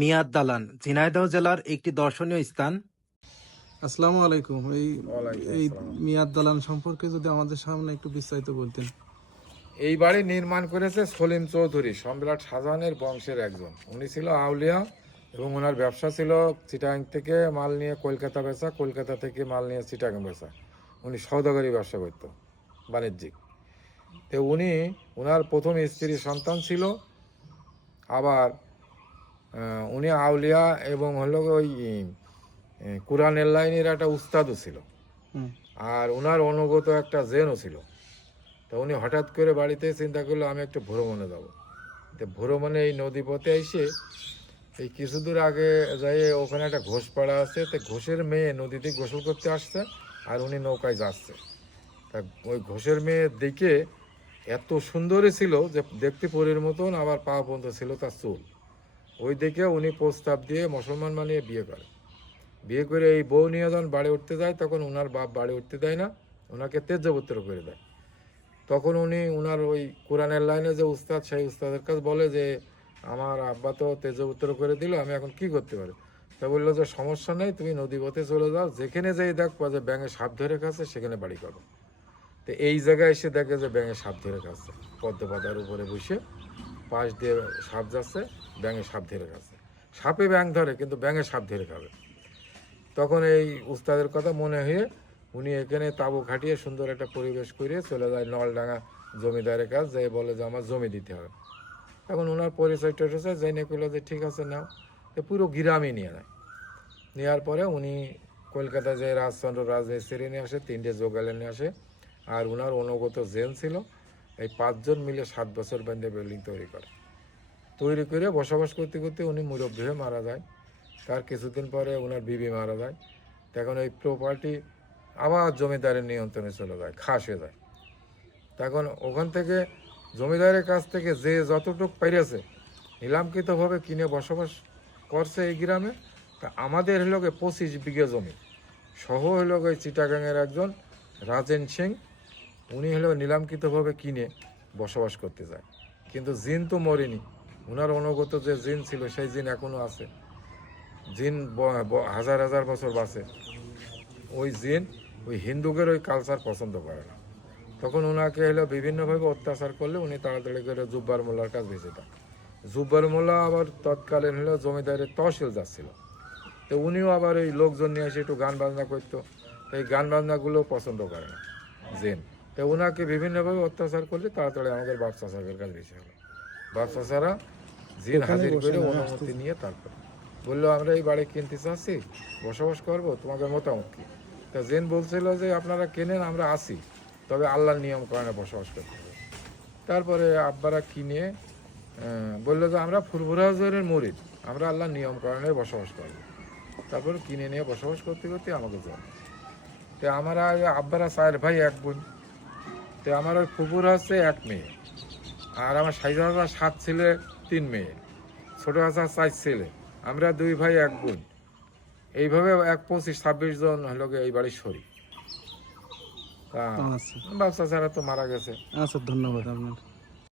মিয়াদ দালান ঝিনাইদহ জেলার একটি দর্শনীয় স্থান। আসসালামু আলাইকুম। এই এই। মিয়াদ দালান সম্পর্কে যদি আমাদের সামনে একটু বিস্তারিত বলতেন। এই বাড়ি নির্মাণ করেছে সলিম চৌধুরী সম্রাট শাহজাহানের বংশের একজন। উনি ছিল আউলিয়া এবং ওনার ব্যবসা ছিল চিটাং থেকে মাল নিয়ে কলকাতা বেচা কলকাতা থেকে মাল নিয়ে চিটাং বেচা। উনি সৌদাগরি ব্যবসা করত বাণিজ্যিক। তো উনি ওনার প্রথম স্ত্রীর সন্তান ছিল আবার উনি আউলিয়া এবং হলো ওই কোরআনের লাইনের একটা উস্তাদও ছিল। আর ওনার অনুগত একটা জেনও ছিল। তো উনি হঠাৎ করে বাড়িতে চিন্তা করল আমি একটু ভ্রমণে যাব। তো ভ্রমণে এই নদী পথে এসে এই কিছু দূর আগে যাই ওখানে একটা ঘোষপাড়া আছে তো ঘোষের মেয়ে নদীতে গোসল করতে আসছে আর উনি নৌকায় যাচ্ছে। তা ওই ঘোষের মেয়ে দেখে এত সুন্দরই ছিল যে দেখতে পরীর মতন আবার পা পর্যন্ত ছিল তার চুল। ওই দেখে উনি প্রস্তাব দিয়ে মুসলমান মানিয়ে বিয়ে করে। বিয়ে করে এই বউ নিয়ে যখন বাড়ি উঠতে যায়, তখন ওনার বাপ বাড়ি উঠতে দেয় না ওনাকে তেজপুত্র করে দেয়। তখন উনি ওনার ওই কোরআনের লাইনে যে উস্তাদ, সেই উস্তাদের কাছে বলে যে, আমার আব্বা তো তেজপুত্র করে দিল, আমি এখন কি করতে পারি? তা বলল যে, সমস্যা নেই, তুমি নদী পথে চলে যাও, যেখানে যাই দেখব যে ব্যাঙে সাপ ধরে খাচ্ছে, সেখানে বাড়ি করো। তো এই জায়গায় এসে দেখে যে ব্যাঙে সাপ ধরে খাচ্ছে পদ্ম পাতার উপরে বসে। পাশ দিয়ে সাপ যাচ্ছে, ব্যাঙে সাপ ধরে খাচ্ছে সাপে ব্যাঙ ধরে, কিন্তু ব্যাঙে সাপ ধরে খাবে তখন এই উস্তাদের কথা মনে হয়ে উনি এখানে তাবু খাটিয়ে সুন্দর একটা পরিবেশ করে চলে যায় নলডাঙ্গা জমিদারের কাছে যাই বলে যে আমার জমি দিতে হবে। এখন ওনার পরিচয় যাই নিয়ে করল যে ঠিক আছে, নাও। তো পুরো গ্রামই নিয়ে নেয়। নেওয়ার পরে উনি কলকাতায় যে রাজচন্দ্র রাজমিস্ত্রি নিয়ে আসে, তিনটে জোগালে নিয়ে আসে। আর ওনার অনুগত জেন ছিল। এই পাঁচজন মিলে সাত বছর বেঁধে বিল্ডিং তৈরি করে। তৈরি করে বসবাস করতে করতে উনি মুরব্বী হয়ে মারা যায়। তার কিছুদিন পরে ওনার বিবি মারা যায়। তখন ওই প্রপার্টি আবার জমিদারের নিয়ন্ত্রণে চলে যায়, খাস হয়ে যায়। তখন ওখান থেকে জমিদারের কাছ থেকে যে যতটুক পেরেছে নিলামকৃতভাবে কিনে বসবাস করছে এই গ্রামে, তা আমাদের হলো পঁচিশ বিঘে জমি। সহ হলো চিটাগাংয়ের একজন রাজেন সিং। উনি হলো নিলামকৃতভাবে কিনে বসবাস করতে যায়। কিন্তু জিন তো মরেনি। ওনার অনুগত যে জিন ছিল, সেই জিন এখনও আছে। জিন হাজার হাজার বছর বাঁচে। ওই জিন ওই হিন্দুদের ওই কালচার পছন্দ করে না। তখন ওনাকে হলো বিভিন্নভাবে অত্যাচার করলে উনি তাড়াতাড়ি করে জুব্বার মোল্লার কাছে ভেসে দেন জুব্বার মোল্লা আবার তৎকালীন হলো জমিদারের তহসিল যাচ্ছিল। তো উনিও আবার ওই লোকজন নিয়ে এসে একটু গান বাজনা করতো। তো এই গান বাজনাগুলো পছন্দ করে না জেন। তো ওনাকে বিভিন্নভাবে অত্যাচার করলে তাড়াতাড়ি আমাদের বাপসা সাহেবের কাছে ভেসে হলো বাপসা সারা জিন হাজির করে অনুমতি নিয়ে তারপর বলল আমরা এই বাড়ি কিনতে চাচ্ছি বসবাস করব তোমাদের মতামত কি? তা জেন বলছিল যে আপনারা কেনেন আমরা আসি তবে আল্লাহর নিয়ম কারণে বসবাস করতে হবে। তারপরে আব্বারা কিনে বলল যে আমরা ফুরফুরাজের মরিদ আমরা আল্লাহর নিয়ম কারণে বসবাস করব। তারপর কিনে নিয়ে বসবাস করতে করতে আমাকে জল তো আমার আব্বারা চার ভাই এক বোন তো আমার ওই ফুপুর হচ্ছে এক মেয়ে। আর আমার সাইজ হাজার সাত ছেলে তিন মেয়ে। ছোটো হাজার চার ছেলে। আমরা দুই ভাই এক বোন। এইভাবে এক পঁচিশ ছাব্বিশ জন হলো গিয়ে এই বাড়ির শরীর তা আচ্ছা। বাচ্চা ছাড়া তো মারা গেছে। আচ্ছা ধন্যবাদ আপনার।